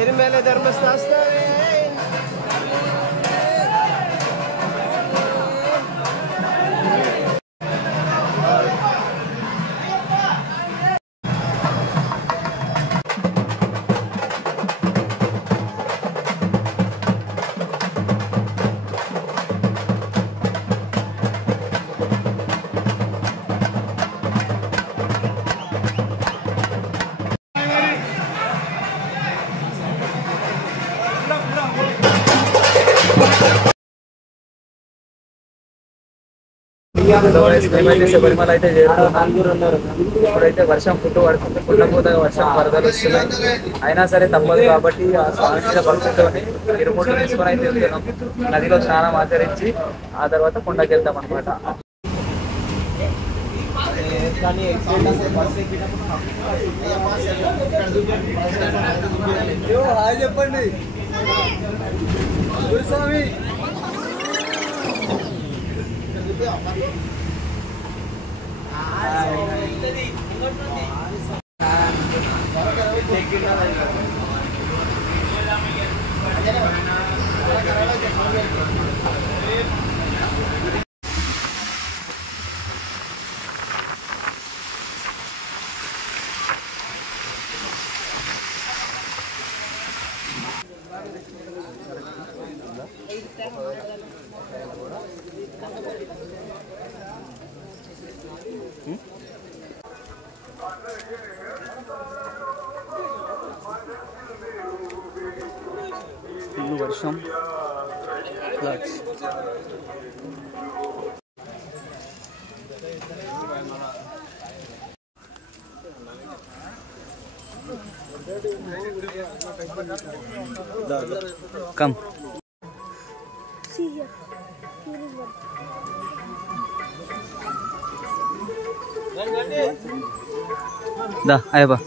Erimele Dharmastasta. మేమైతే శబరిమల అయితే చేరుకున్నాం. ఇప్పుడైతే వర్షం పుట్టు పడుతుంది, పుట్టపోతే వర్షం వరదలు వస్తున్నాయి. అయినా సరే తప్పదు కాబట్టి ఆ స్వామి మీద భక్తితో ఇరుముట్లు తీసుకొని అయితే వెళ్తున్నాం. నదిలో స్నానం ఆచరించి ఆ తర్వాత కొండకి వెళ్తాం అనమాట. చెప్పండి గురుస్వామి. ఫుల్ వర్షం, floods. Come. See here. Da, ayo ba.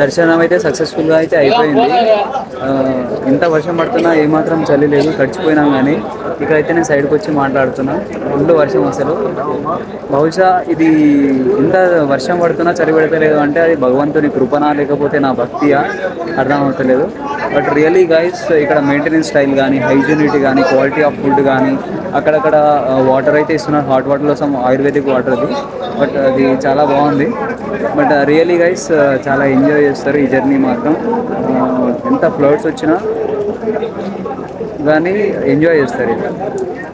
దర్శనం అయితే సక్సెస్ఫుల్గా అయితే అయిపోయింది. ఎంత వర్షం పడుతున్నా ఏమాత్రం చలి లేదు, గడిచిపోయినాం. కానీ ఇక్కడైతే నేను సైడ్కి వచ్చి మాట్లాడుతున్నా. ఫుల్ వర్షం అసలు. బహుశా ఇది ఇంత వర్షం పడుతున్నా చలి పెడతలేదు అంటే అది భగవంతుని కృపనా లేకపోతే నా భక్తియా అర్థం అవుతలేదు. బట్ రియలీ గైస్ ఇక్కడ మెయింటెనెన్స్ స్టైల్ కానీ, హైజీనిటీ కానీ, క్వాలిటీ ఆఫ్ ఫుడ్ కానీ, అక్కడక్కడ వాటర్ అయితే ఇస్తున్నారు. హాట్ వాటర్లో సమ్ ఆయుర్వేదిక్ వాటర్ అది. బట్ అది చాలా బాగుంది. బట్ రియలీ గైస్ చాలా ఎంజాయ్ చేస్తారు ఈ జర్నీ మాత్రం. ఎంత ఫ్లడ్స్ వచ్చినా కానీ ఎంజాయ్ చేస్తారు ఇది.